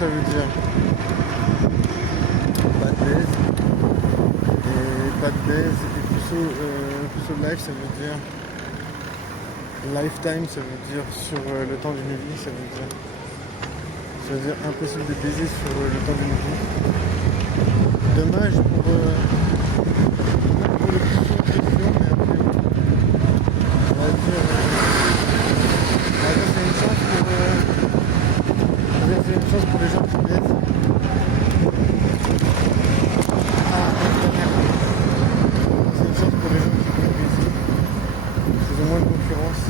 ça veut dire pas de baise. Et pas de baise. Et puceau life, ça veut dire lifetime, ça veut dire sur le temps d'une vie, ça veut dire impossible de baiser sur le temps d'une vie. Dommage pour le puceau en question, mais après, on va dire c'est une chance pour les gens qui baisent. C'est une chance pour les gens qui baisent. Ils ont moins de concurrence.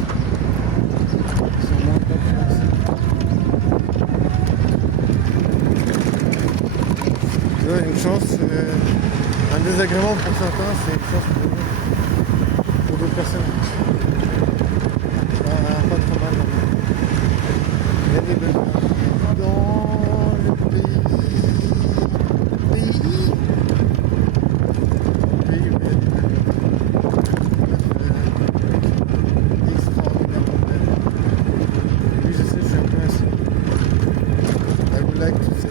Une chance, un désagrément pour certains, c'est une chance pour d'autres personnes. Pas trop mal. Il y a des belles dans le pays. Où il y a des belles extraordinairement belles. Oui, je sais, je suis un peu ainsi. I would like to say.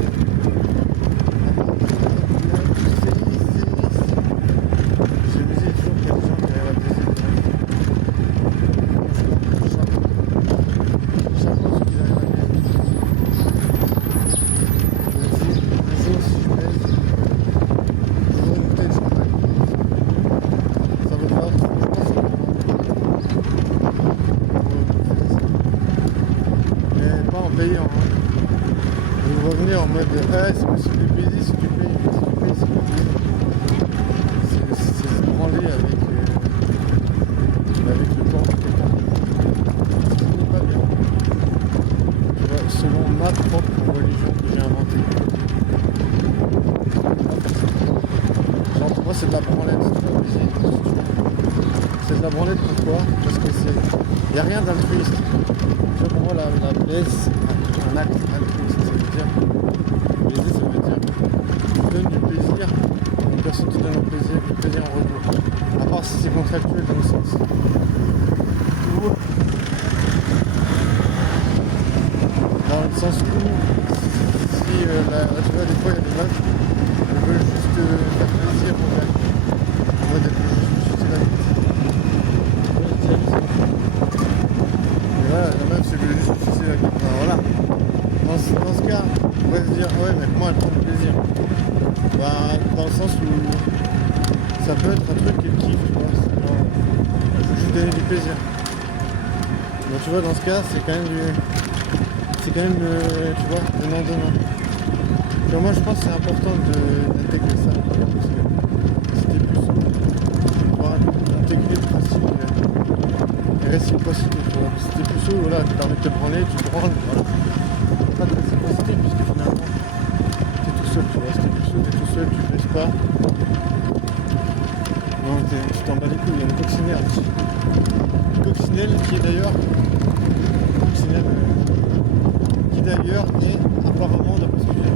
Ils vont revenir en mode c'est possible de payer si tu payes, c'est pas possible. C'est se branler avec le corps de quelqu'un. Ce n'est pas bien. Tu vois, selon ma propre religion que j'ai inventée. Genre pour moi c'est de la branlette, c'est pas plaisir. C'est de la branlette pourquoi? Parce que il n'y a rien d'altruiste. Tu vois, pour moi la blaise c'est un acte altruiste, ça veut dire baiser, ça veut dire tu donnes du plaisir, une personne te donne du plaisir en retour. À part si c'est contractuel dans le sens où si tu vois des fois il y a des meufs qui veulent juste faire plaisir au mec. En mode elle veut juste sucer la bite. Et voilà, la meuf elle veut juste sucer la bite. Ben, voilà. Dans ce cas, on pourrait se dire ouais mais moi elle prend du plaisir. Ben, dans le sens où ça peut être un truc qu'elle kiffe, tu vois. Genre, elle veut juste donner du plaisir. Mais tu vois dans ce cas c'est quand même tu vois, donnant. Donc moi je pense que c'est important d'intégrer ça, parce que c'était plus intégrer le principe et réciprocité, tu vois. C'était plus chaud, voilà, tu permets de te branler, tu te branles, voilà. Pas de réciprocité, puisque finalement t'es tout seul, tu vois, si t'es tout seul, tu ne baisses pas. Donc tu t'en bats les couilles, il y a une coccinelle. Une coccinelle qui est d'ailleurs est apparemment, d'après ce que j'ai vu,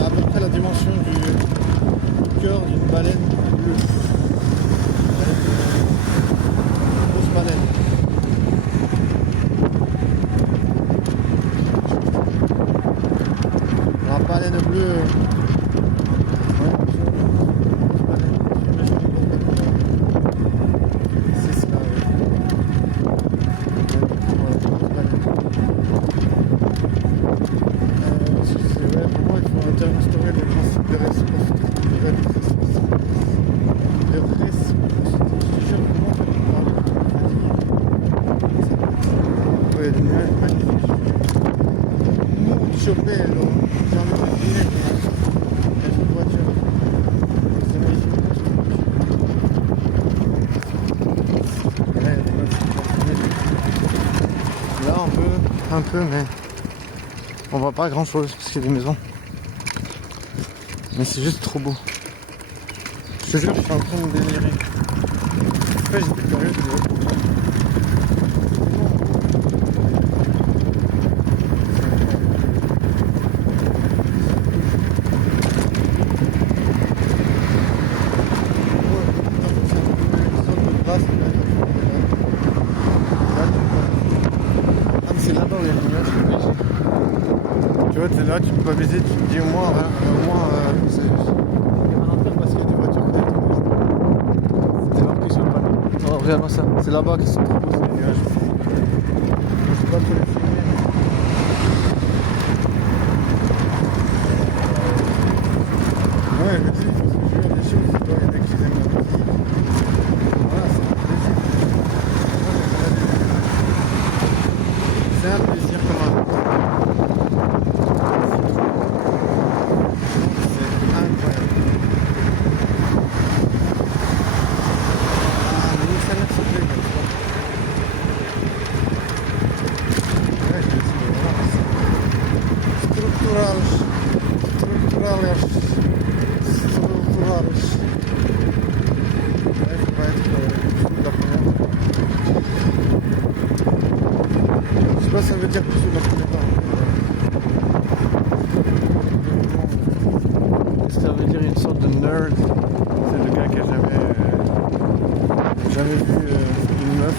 à peu près la dimension du cœur d'une baleine bleue. Une grosse baleine. La baleine bleue. Instaurer le principe de réciprocité. De réciprocité. Je te jure, comment on peut parler de fatigué. Ouais, des nuages magnifiques. Mucho pelo. J'ai envie de dire qu'il y a une voiture. C'est magnifique. Et là, il y a des meufs qui là, un peu, mais on voit pas grand chose parce qu'il y a des maisons. Mais c'est juste trop beau. Je te jure, je suis en train de délirer. Après, j'étais curieux de voir pour ça. Ah, mais c'est là-bas où il y a le nuage. Tu vois, t'es là, tu peux pas baiser, tu te dis au moins, c'est un enfer parce qu'il y a des voitures qui détruisent. C'est marqué sur le panneau. Oh, regarde ça, c'est là-bas qu'ils sont trop beaux ces nuages. Je sais pas trop les filmer. Ouais, je me dis, parce que je vois des choses, tu vois, il y a des que je les aime la musique. Voilà, c'est un plaisir. C'est un plaisir comme un autre. C'est incroyable. Ah, mais il s'allume ce truc, comme ça. Ouais, je me dis, mais voilà, c'est structural. Structurales. Ouais, faut pas être sous la première. Je sais pas si ça veut dire que sous la première temps. Qu'est-ce que ça veut dire une sorte de nerd? C'est le gars qui a jamais vu une meuf.